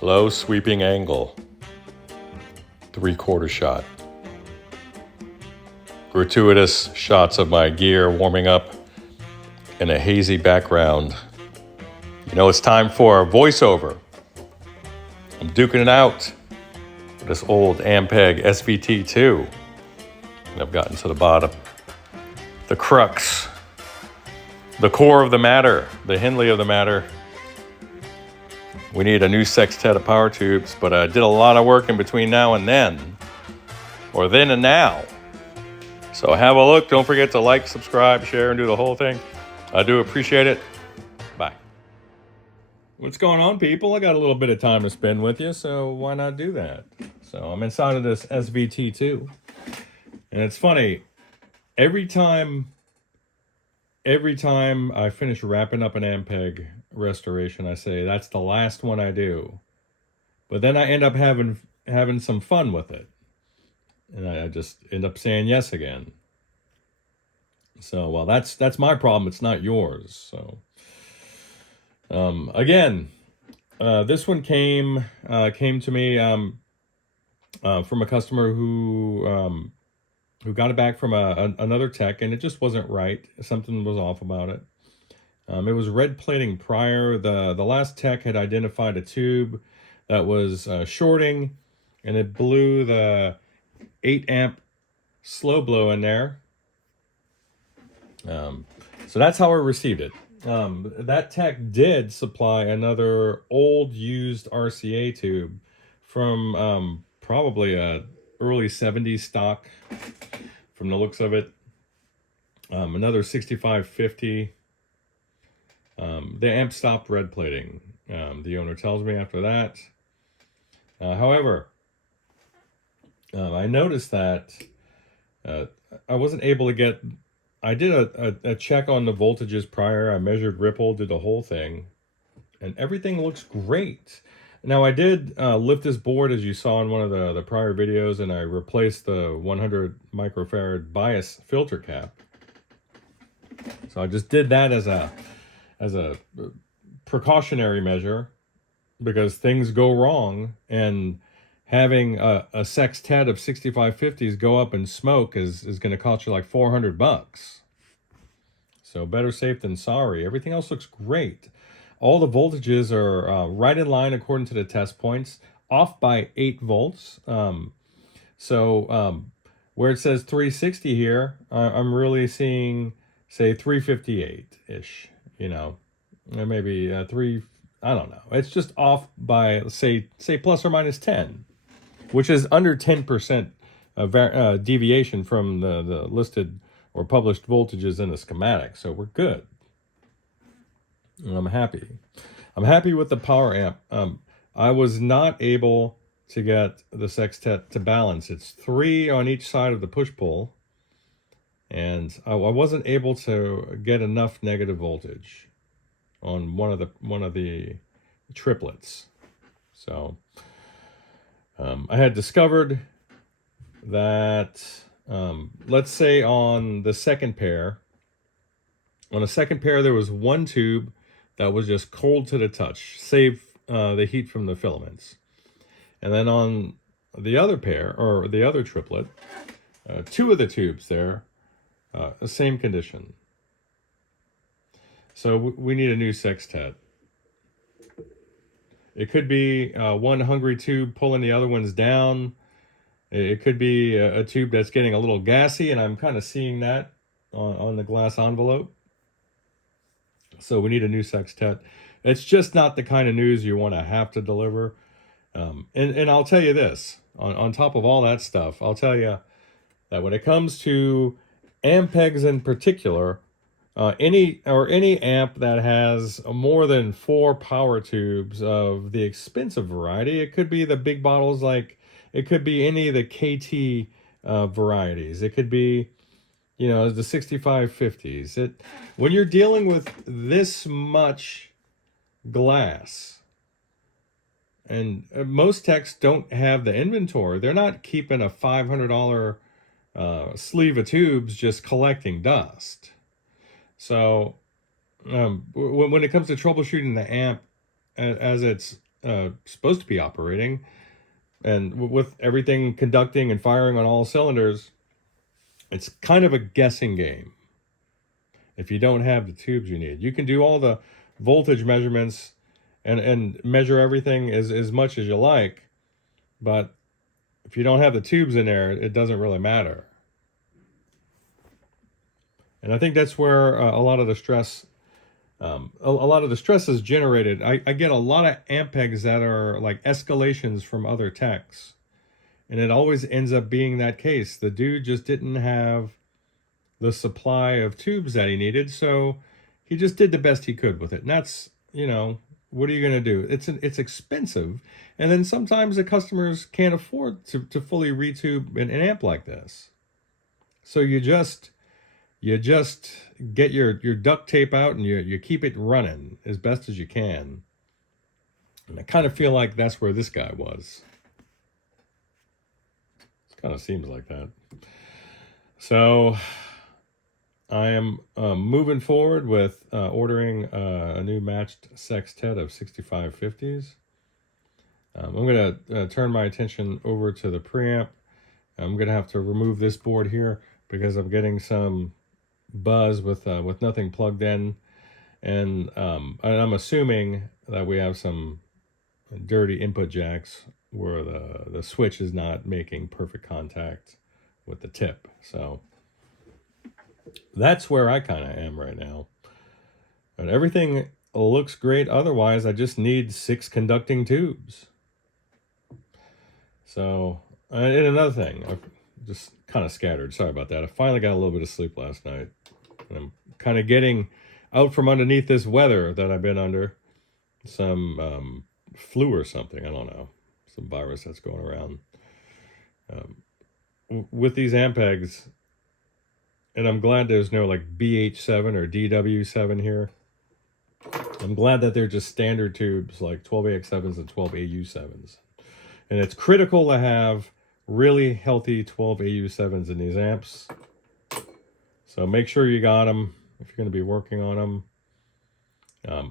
Low sweeping angle, 3/4 shot. Gratuitous shots of my gear warming up in a hazy background. You know, it's time for a voiceover. I'm duking it out with this old Ampeg SVT-II. And I've gotten to the bottom. The crux, the core of the matter, the Hindley of the matter. We need a new sextet of power tubes, but I did a lot of work in between now and then, or then and now. So have a look. Don't forget to like, subscribe, share, and do the whole thing. I do appreciate it. Bye. What's going on, people? I got a little bit of time to spend with you, so why not do that? So I'm inside of this SVT-II, and it's funny. Every time I finish wrapping up an Ampeg restoration, I say that's the last one I do, but then I end up having some fun with it, and I just end up saying yes again. So, well, that's my problem. It's not yours. So, again, this one came to me from a customer who got it back from another tech, and it just wasn't right. Something was off about it. It was red plating prior. The last tech had identified a tube that was shorting, and it blew the 8 amp slow blow in there. So that's how I received it. That tech did supply another old used RCA tube from probably a early 70s stock from the looks of it. Another 6550. The amp stopped red plating. The owner tells me after that. However, I noticed that I wasn't able to get... I did a check on the voltages prior. I measured ripple, did the whole thing, and everything looks great. Now, I did lift this board, as you saw in one of the prior videos, and I replaced the 100 microfarad bias filter cap. So I just did that as a precautionary measure, because things go wrong, and having a sextet of 6550s go up in smoke is going to cost you like $400. So better safe than sorry. Everything else looks great. All the voltages are right in line according to the test points, off by 8 volts. So where it says 360 here, I'm really seeing, say, 358-ish, you know, or maybe 3, I don't know. It's just off by, say plus or minus 10, which is under 10% deviation from the listed or published voltages in the schematic. So we're good. And I'm happy. I'm happy with the power amp. I was not able to get the sextet to balance. It's 3 on each side of the push-pull, and I wasn't able to get enough negative voltage on one of the triplets. So I had discovered that let's say on the second pair, there was one tube that was just cold to the touch, save the heat from the filaments. And then on the other pair, or the other triplet, 2 of the tubes there, the same condition. So we need a new sextet. It could be one hungry tube pulling the other ones down. It could be a tube that's getting a little gassy, and I'm kind of seeing that on the glass envelope. So we need a new sextet. It's just not the kind of news you want to have to deliver. And I'll tell you this, on top of all that stuff, I'll tell you that when it comes to Ampegs in particular, any amp that has more than 4 power tubes of the expensive variety, it could be the big bottles, like it could be any of the KT varieties. It could be, you know, the 6550s. When you're dealing with this much glass, and most techs don't have the inventory, they're not keeping a $500 sleeve of tubes just collecting dust. So when it comes to troubleshooting the amp as it's supposed to be operating. And with everything conducting and firing on all cylinders, it's kind of a guessing game. If you don't have the tubes you need, you can do all the voltage measurements and measure everything as much as you like, but if you don't have the tubes in there, it doesn't really matter. And I think that's where a lot of the stress, a lot of the stress is generated. I get a lot of Ampegs that are like escalations from other techs, and it always ends up being that case. The dude just didn't have the supply of tubes that he needed, so he just did the best he could with it. And that's, you know, what are you going to do? It's expensive, and then sometimes the customers can't afford to fully retube an amp like this. So you just get your duct tape out and you keep it running as best as you can. And I kind of feel like that's where this guy was. It kind of seems like that. So I am moving forward with ordering a new matched sextet of 6550s. I'm going to turn my attention over to the preamp. I'm going to have to remove this board here because I'm getting some buzz with nothing plugged in. And I'm assuming that we have some dirty input jacks where the switch is not making perfect contact with the tip. So that's where I kind of am right now. And everything looks great. Otherwise, I just need 6 conducting tubes. So, and another thing, I've just kind of scattered. Sorry about that. I finally got a little bit of sleep last night. And I'm kind of getting out from underneath this weather that I've been under. Some flu or something. I don't know. Some virus that's going around. With these Ampegs, and I'm glad there's no like BH7 or DW7 here. I'm glad that they're just standard tubes like 12AX7s and 12AU7s. And it's critical to have really healthy 12AU7s in these amps. So make sure you got them if you're going to be working on them.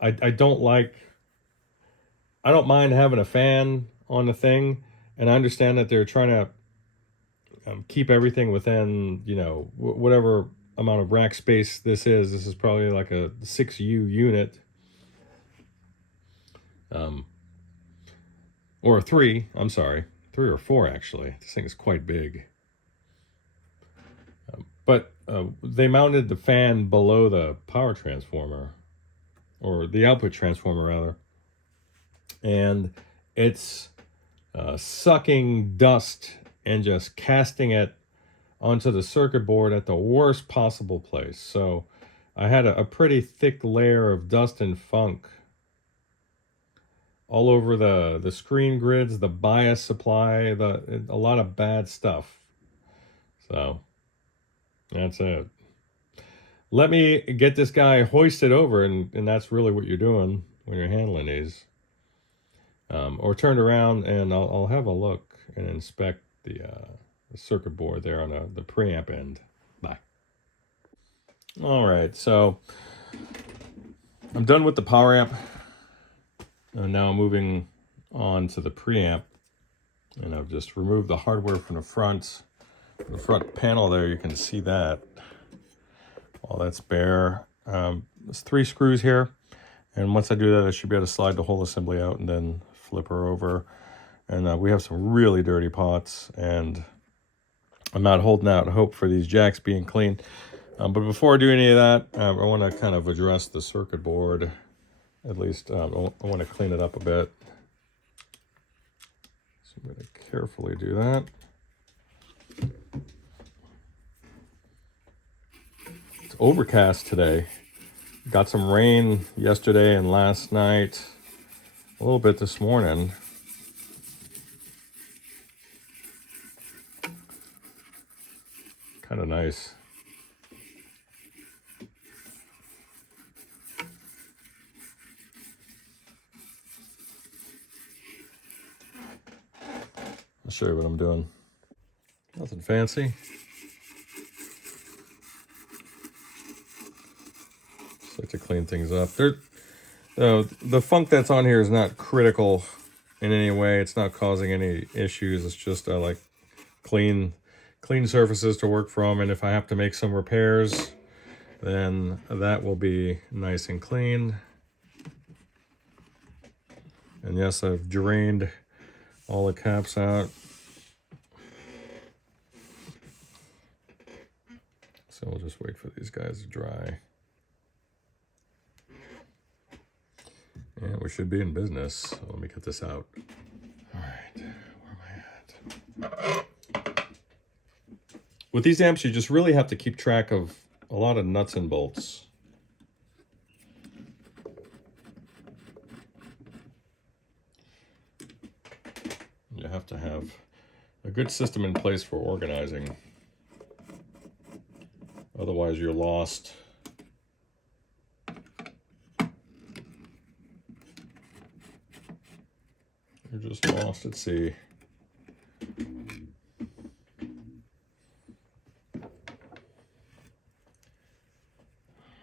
I don't mind having a fan on the thing, and I understand that they're trying to keep everything within, you know, whatever amount of rack space this is. This is probably like a 6U unit. Or a 3, I'm sorry. 3 or 4, actually. This thing is quite big. But they mounted the fan below the power transformer, or the output transformer, rather. And it's sucking dust and just casting it onto the circuit board at the worst possible place. So I had a pretty thick layer of dust and funk all over the screen grids, the bias supply, a lot of bad stuff. So that's it. Let me get this guy hoisted over, and that's really what you're doing when you're handling these. Or turned around, and I'll have a look and inspect the circuit board there on the preamp end. Bye. All right, so I'm done with the power amp. And now I'm moving on to the preamp. And I've just removed the hardware from the front panel there. You can see that. All that's bare. There's 3 screws here. And once I do that, I should be able to slide the whole assembly out and then flip her over. And we have some really dirty pots. And I'm not holding out hope for these jacks being clean. But before I do any of that, I want to kind of address the circuit board. At least I want to clean it up a bit. So I'm going to carefully do that. It's overcast today. Got some rain yesterday and last night. A little bit this morning. Kind of nice. I'll show you what I'm doing. Nothing fancy. Just like to clean things up. The funk that's on here is not critical in any way. It's not causing any issues. It's just I like clean surfaces to work from, and if I have to make some repairs, then that will be nice and clean. And yes, I've drained all the caps out. So we'll just wait for these guys to dry. And we should be in business. So let me get this out. All right, where am I at? With these amps, you just really have to keep track of a lot of nuts and bolts. You have to have a good system in place for organizing. Otherwise, you're lost. You're just lost at sea.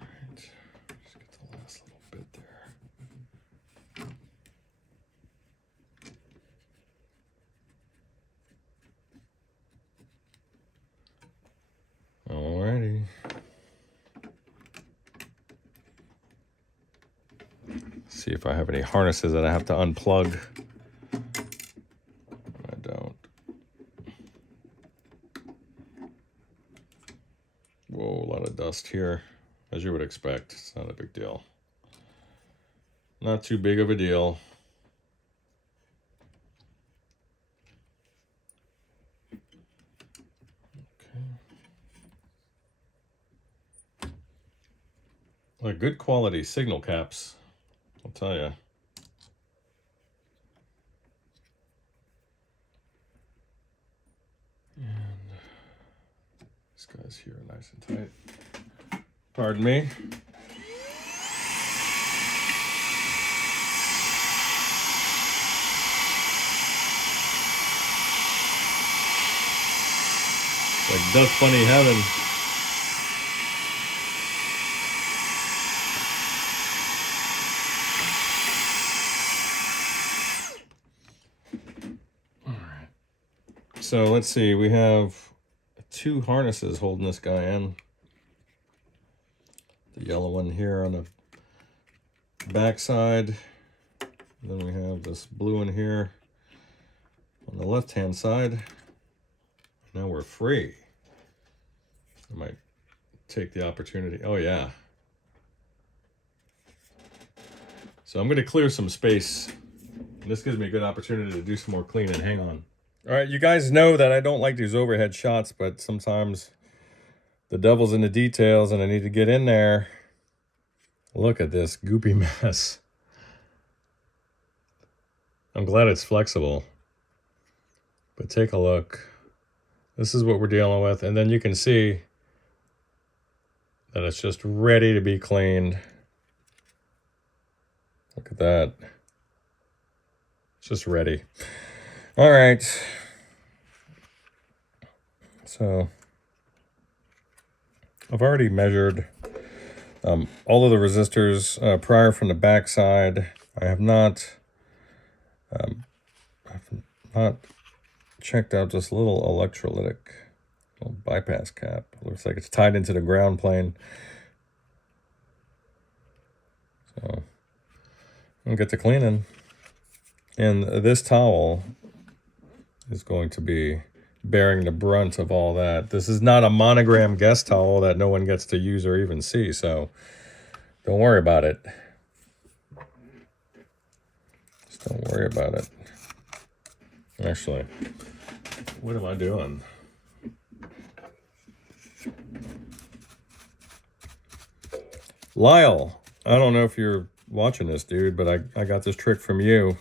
Alright, just get the last little bit there. Alrighty. See if I have any harnesses that I have to unplug. I don't. Whoa, a lot of dust here, as you would expect. It's not a big deal. Not too big of a deal. Like good quality signal caps, I'll tell you. And these guys here are nice and tight. Pardon me. Like dust bunny heaven. So let's see, we have 2 harnesses holding this guy in. The yellow one here on the back side. Then we have this blue one here on the left-hand side. Now we're free. I might take the opportunity. Oh yeah. So I'm going to clear some space. And this gives me a good opportunity to do some more cleaning. Hang on. All right, you guys know that I don't like these overhead shots, but sometimes the devil's in the details and I need to get in there. Look at this goopy mess. I'm glad it's flexible. But take a look. This is what we're dealing with. And then you can see that it's just ready to be cleaned. Look at that. It's just ready. All right. So I've already measured all of the resistors prior from the back side. I have not checked out this little electrolytic little bypass cap. It looks like it's tied into the ground plane. So I'll get to cleaning. And this towel is going to be bearing the brunt of all that. This is not a monogram guest towel that no one gets to use or even see, so don't worry about it. Just don't worry about it. Actually, what am I doing? Lyle, I don't know if you're watching this, dude, but I got this trick from you.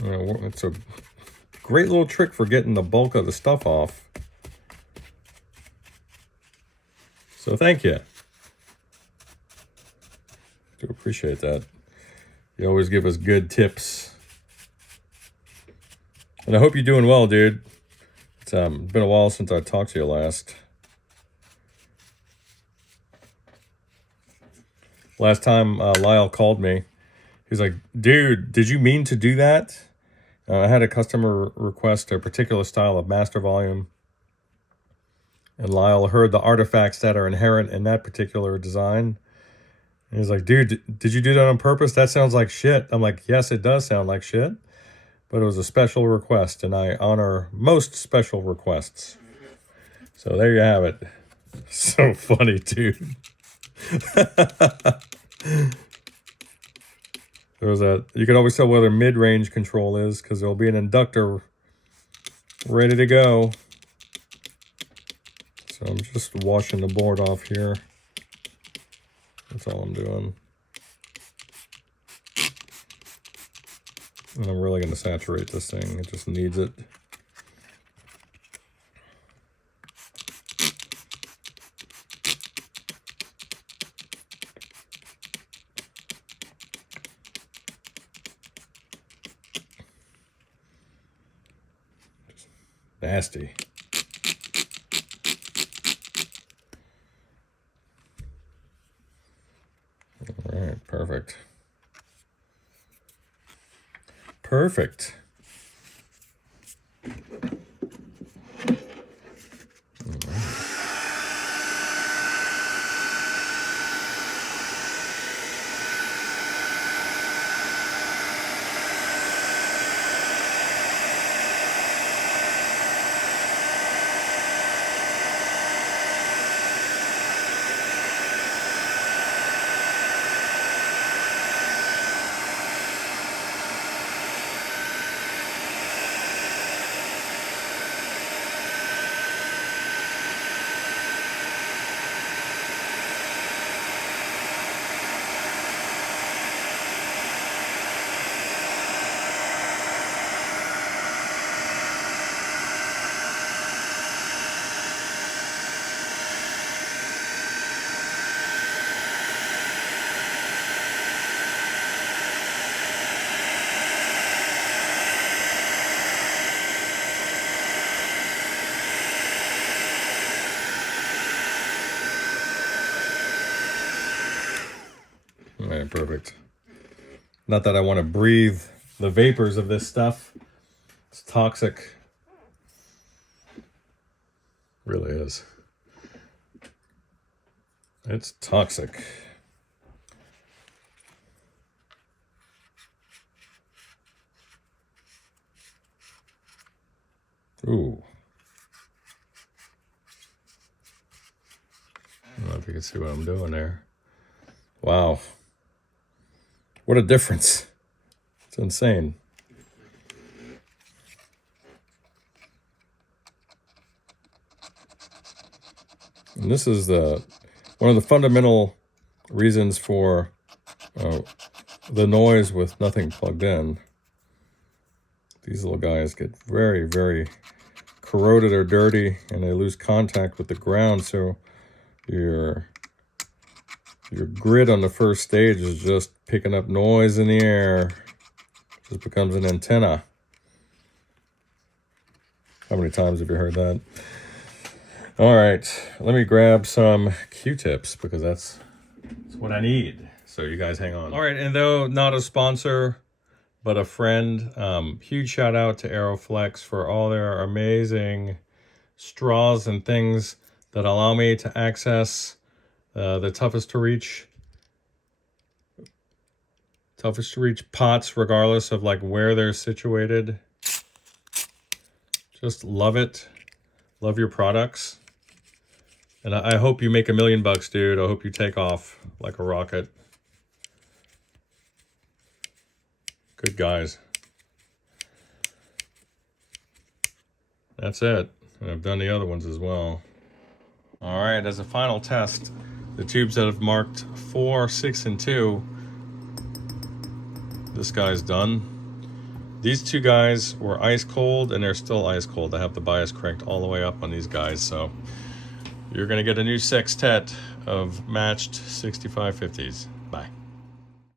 It's a great little trick for getting the bulk of the stuff off. So thank you. Do appreciate that. You always give us good tips. And I hope you're doing well, dude. It's been a while since I talked to you last. Last time Lyle called me, He's like, dude, did you mean to do that? I had a customer request a particular style of master volume, and Lyle heard the artifacts that are inherent in that particular design. And he's like, dude, did you do that on purpose? That sounds like shit. I'm like, yes, it does sound like shit, but it was a special request, and I honor most special requests. So there you have it. So funny, dude. There's a, you can always tell whether mid-range control is because there'll be an inductor ready to go. So I'm just washing the board off here. That's all I'm doing. And I'm really going to saturate this thing. It just needs it. Nasty. All right, perfect. Perfect. All right, perfect. Not that I want to breathe the vapors of this stuff. It's toxic. Really is. It's toxic. Ooh. I don't know if you can see what I'm doing there. Wow. What a difference. It's insane. And this is one of the fundamental reasons for the noise with nothing plugged in. These little guys get very, very corroded or dirty, and they lose contact with the ground, so your grid on the first stage is just picking up noise in the air. Just becomes an antenna. How many times have you heard that? All right, let me grab some Q-tips because that's what I need. So you guys hang on. All right, and though not a sponsor, but a friend, huge shout out to Aeroflex for all their amazing straws and things that allow me to access the toughest to reach pots, regardless of like where they're situated. Just love it. Love your products. And I hope you make $1 million, dude. I hope you take off like a rocket. Good guys. That's it. And I've done the other ones as well. All right, as a final test, the tubes that have marked 4, 6, and 2, this guy's done. These two guys were ice cold, and they're still ice cold. I have the bias cranked all the way up on these guys, so you're gonna get a new sextet of matched 6550s.